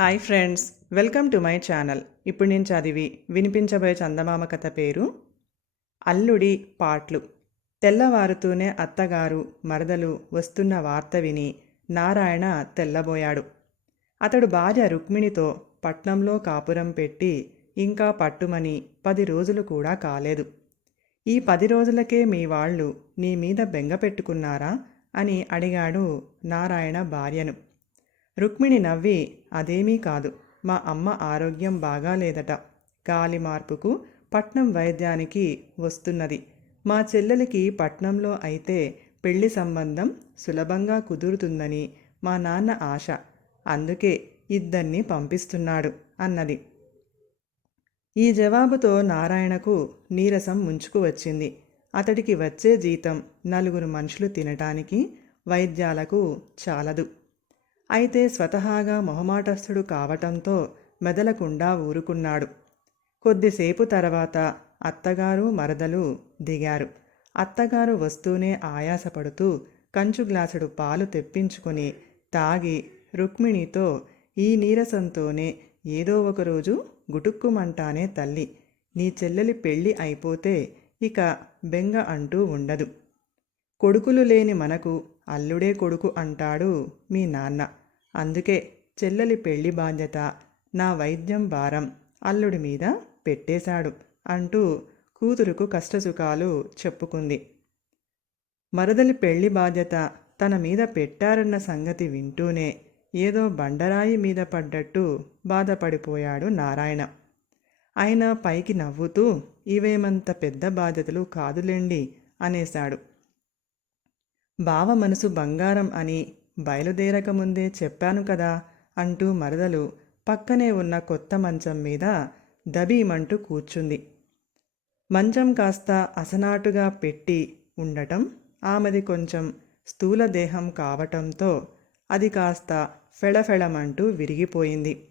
Hi friends welcome to my channel. ఇప్పుడు నేను చదివి వినిపించబోయే చందమామ కథ పేరు అల్లుడి పాట్లు. తెల్లవారుతూనే అత్తగారు మరదలు వస్తున్న వార్త విని నారాయణ తెల్లబోయాడు. అతడు భార్య రుక్మిణితో పట్నంలో కాపురం పెట్టి ఇంకా పట్టుమని పది రోజులు కూడా కాలేదు. ఈ పది రోజులకే మీ వాళ్ళు నీ మీద బెంగ పెట్టుకున్నారా? అని అడిగాడు నారాయణ భార్యను. రుక్మిణి నవ్వి అదేమీ కాదు. మా అమ్మ ఆరోగ్యం బాగాలేదట గాలి మార్పుకు పట్నం వైద్యానికి వస్తున్నది. మా చెల్లెలికి పట్నంలో అయితే పెళ్ళి సంబంధం సులభంగా కుదురుతుందని మా నాన్న ఆశ. అందుకే ఇద్దరిని పంపిస్తున్నాడు అన్నది. ఈ జవాబుతో నారాయణకు నీరసం ముంచుకు వచ్చింది. అతడికి వచ్చే జీతం నలుగురు మనుషులు తినటానికి వైద్యాలకు చాలదు. అయితే స్వతహాగా మొహమాటస్థుడు కావటంతో మెదలకుండా ఊరుకున్నాడు. కొద్దిసేపు తర్వాత అత్తగారు మరదలు దిగారు. అత్తగారు వస్తూనే ఆయాసపడుతూ కంచు గ్లాసుడు పాలు తెప్పించుకొని తాగి రుక్మిణితో ఈ నీరసంతోనే ఏదో ఒకరోజు గుటుక్కుమంటానే తల్లి నీ చెల్లెలి పెళ్ళి అయిపోతే ఇక బెంగ అంటూ ఉండదు. కొడుకులు లేని మనకు అల్లుడే కొడుకు అంటాడు మీ నాన్న. అందుకే చెల్లెలి పెళ్ళి బాధ్యత నా వైద్యం భారం అల్లుడి మీద పెట్టేశాడు అంటూ కూతురుకు కష్టసుఖాలు చెప్పుకుంది. మరదలి పెళ్ళి బాధ్యత తన మీద పెట్టారన్న సంగతి వింటూనే ఏదో బండరాయి మీద పడ్డట్టు బాధపడిపోయాడు నారాయణ. ఆయన పైకి నవ్వుతూ ఇవేమంత పెద్ద బాధ్యతలు కాదులేండి అనేశాడు. బావ మనసు బంగారం అని బయలుదేరకముందే చెప్పాను కదా అంటూ మరదలు పక్కనే ఉన్న కొత్త మంచం మీద దబీమంటూ కూర్చుంది. మంచం కాస్త అసనాటుగా పెట్టి ఉండటం ఆమెది కొంచెం స్థూల దేహం కావటంతో అది కాస్త ఫెళఫెళమంటూ విరిగిపోయింది.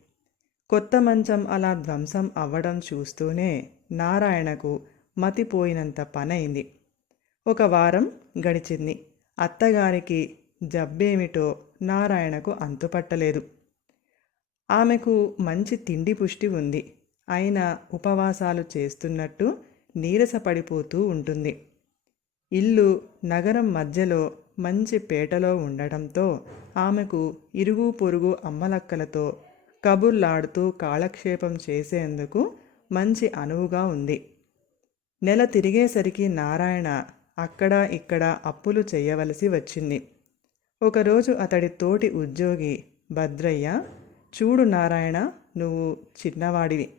కొత్త మంచం అలా ధ్వంసం అవ్వడం చూస్తూనే నారాయణకు మతిపోయినంత పనైంది. ఒక వారం గడిచింది. అత్తగారికి జబ్బేమిటో నారాయణకు అంతుపట్టలేదు ఆమెకు మంచి తిండి పుష్టి ఉంది. అయినా ఉపవాసాలు చేస్తున్నట్టు నీరసపడిపోతూ ఉంటుంది. ఇల్లు నగరం మధ్యలో మంచి పేటలో ఉండటంతో ఆమెకు ఇరుగు పొరుగు అమ్మలక్కలతో కబుర్లాడుతూ కాలక్షేపం చేసేందుకు మంచి అనువుగా ఉంది. నెల తిరిగేసరికి నారాయణ అక్కడ ఇక్కడ అప్పులు చేయవలసి వచ్చింది. ఒకరోజు అతడి తోటి ఉద్యోగి భద్రయ్య చూడు నారాయణ నువ్వు చిన్నవాడివి.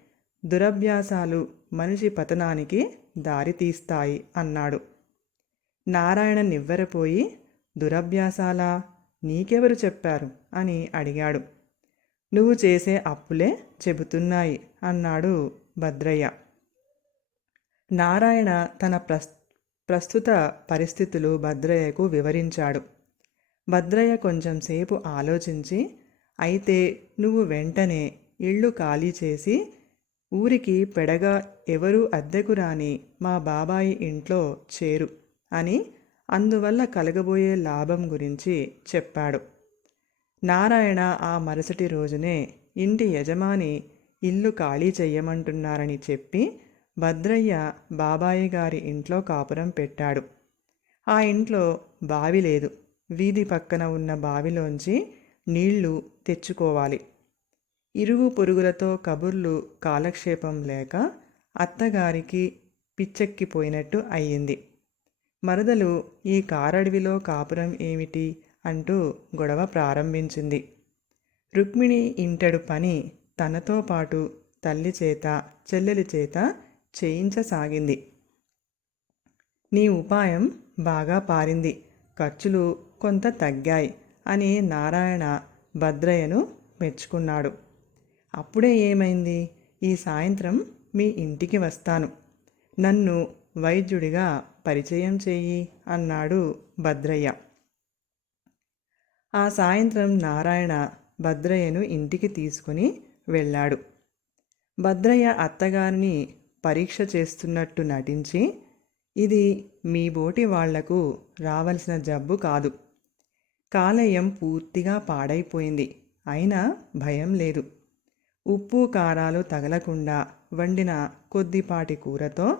దురభ్యాసాలు మనిషి పతనానికి దారితీస్తాయి అన్నాడు. నారాయణ నివ్వెరపోయి దురభ్యాసాలా? నీకెవరు చెప్పారు? అని అడిగాడు. నువ్వు చేసే అప్పులే చెబుతున్నాయి అన్నాడు భద్రయ్య. నారాయణ తన ప్రస్ ప్రస్తుత పరిస్థితులు భద్రయ్యకు వివరించాడు. భద్రయ్య కొంచెం సేపు ఆలోచించి అయితే నువ్వు వెంటనే ఇళ్ళు ఖాళీ చేసి ఊరికి పెడగా ఎవరూ అద్దెకు రాని మా బాబాయి ఇంట్లో చేరు అని అందువల్ల కలగబోయే లాభం గురించి చెప్పాడు. నారాయణ ఆ మరుసటి రోజునే ఇంటి యజమాని ఇల్లు ఖాళీ చెయ్యమంటున్నారని చెప్పి భద్రయ్య బాబాయి గారి ఇంట్లో కాపురం పెట్టాడు. ఆ ఇంట్లో బావి లేదు. వీధి పక్కన ఉన్న బావిలోంచి నీళ్ళు తెచ్చుకోవాలి. ఇరుగు పొరుగులతో కబుర్లు కాలక్షేపం లేక అత్తగారికి పిచ్చెక్కిపోయినట్టు అయ్యింది. మరదలు ఈ కారడవిలో కాపురం ఏమిటి అంటూ గొడవ ప్రారంభించింది. రుక్మిణి ఇంటడు పని తనతో పాటు తల్లి చేత చెల్లెలి చేత చేయించసాగింది. నీ ఉపాయం బాగా పారింది. ఖర్చులు కొంత తగ్గాయి అని నారాయణ భద్రయ్యను మెచ్చుకున్నాడు. అప్పుడే ఏమైంది? ఈ సాయంత్రం మీ ఇంటికి వస్తాను. నన్ను వైద్యుడిగా పరిచయం చెయ్యి అన్నాడు భద్రయ్య. ఆ సాయంత్రం నారాయణ భద్రయ్యను ఇంటికి తీసుకుని వెళ్ళాడు. భద్రయ్య అత్తగారిని పరీక్ష చేస్తున్నట్టు నటించి ఇది మీ బోటి వాళ్ళకు రావలసిన జబ్బు కాదు. కాలేయం పూర్తిగా పాడైపోయింది. అయినా భయం లేదు. ఉప్పు కారాలు తగలకుండా వండిన కొద్దిపాటి కూరతో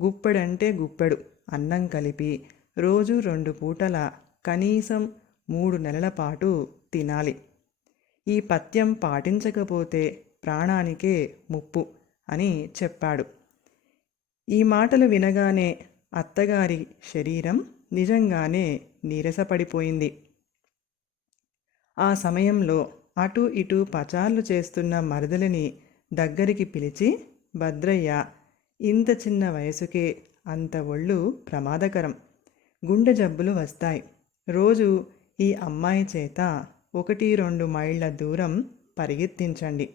గుప్పెడంటే గుప్పెడు అన్నం కలిపి రోజు రెండు పూటల కనీసం మూడు నెలల పాటు తినాలి. ఈ పథ్యం పాటించకపోతే ప్రాణానికే ముప్పు అని చెప్పాడు. ఈ మాటలు వినగానే అత్తగారి శరీరం నిజంగానే నీరసపడిపోయింది. ఆ సమయంలో అటు ఇటు పచార్లు చేస్తున్న మరదలిని దగ్గరికి పిలిచి భద్రయ్య ఇంత చిన్న వయసుకే అంత ఒళ్ళు ప్రమాదకరం. గుండె జబ్బులు వస్తాయి. రోజు ఈ అమ్మాయి చేత ఒకటి రెండు మైళ్ళ దూరం పరిగెత్తించండి.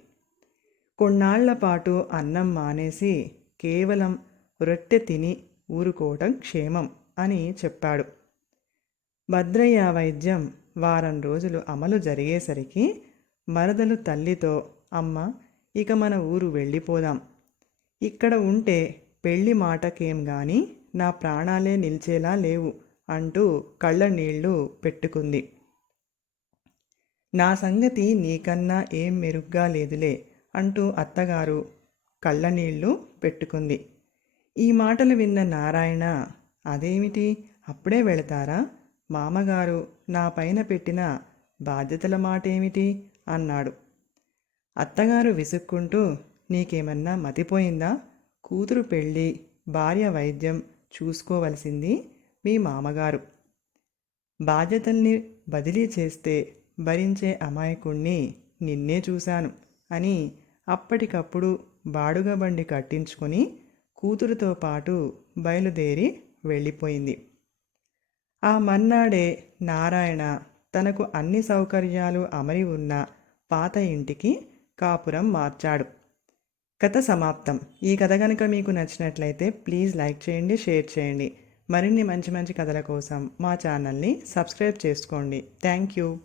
కొన్నాళ్ళ పాటు అన్నం మానేసి కేవలం రొట్టె తిని ఊరుకోవటం క్షేమం అని చెప్పాడు. భద్రయ్య వైద్యం వారం రోజులు అమలు జరిగేసరికి మరదలు తల్లితో అమ్మ ఇక మన ఊరు వెళ్ళిపోదాం. ఇక్కడ ఉంటే పెళ్ళి మాటకేం గాని నా ప్రాణాలే నిలిచేలా లేవు అంటూ కళ్ళ నీళ్ళు పెట్టుకుంది. నా సంగతి నీకన్నా ఏం మెరుగ్గా లేదులే అంటూ అత్తగారు కళ్ళనీళ్ళు పెట్టుకుంది. ఈ మాటలు విన్న నారాయణ అదేమిటి? అప్పుడే వెళతారా? మామగారు నా పైన పెట్టిన బాధ్యతల మాటేమిటి? అన్నాడు. అత్తగారు విసుక్కుంటూ నీకేమన్నా మతిపోయిందా? కూతురు పెళ్ళి భార్య వైద్యం చూసుకోవలసింది మీ మామగారు. బాధ్యతల్ని బదిలీ చేస్తే భరించే అమాయకుణ్ణి నిన్నే చూశాను అని అప్పటికప్పుడు బాడుగ బండి కట్టించుకొని కూతురుతో పాటు బయలుదేరి వెళ్ళిపోయింది. ఆ మన్నాడే నారాయణ తనకు అన్ని సౌకర్యాలు అమరి ఉన్న పాత ఇంటికి కాపురం మార్చాడు. కథ సమాప్తం. ఈ కథ కనుక మీకు నచ్చినట్లయితే ప్లీజ్ లైక్ చేయండి షేర్ చేయండి. మరిన్ని మంచి మంచి కథల కోసం మా ఛానల్ని సబ్స్క్రైబ్ చేసుకోండి. Thank you.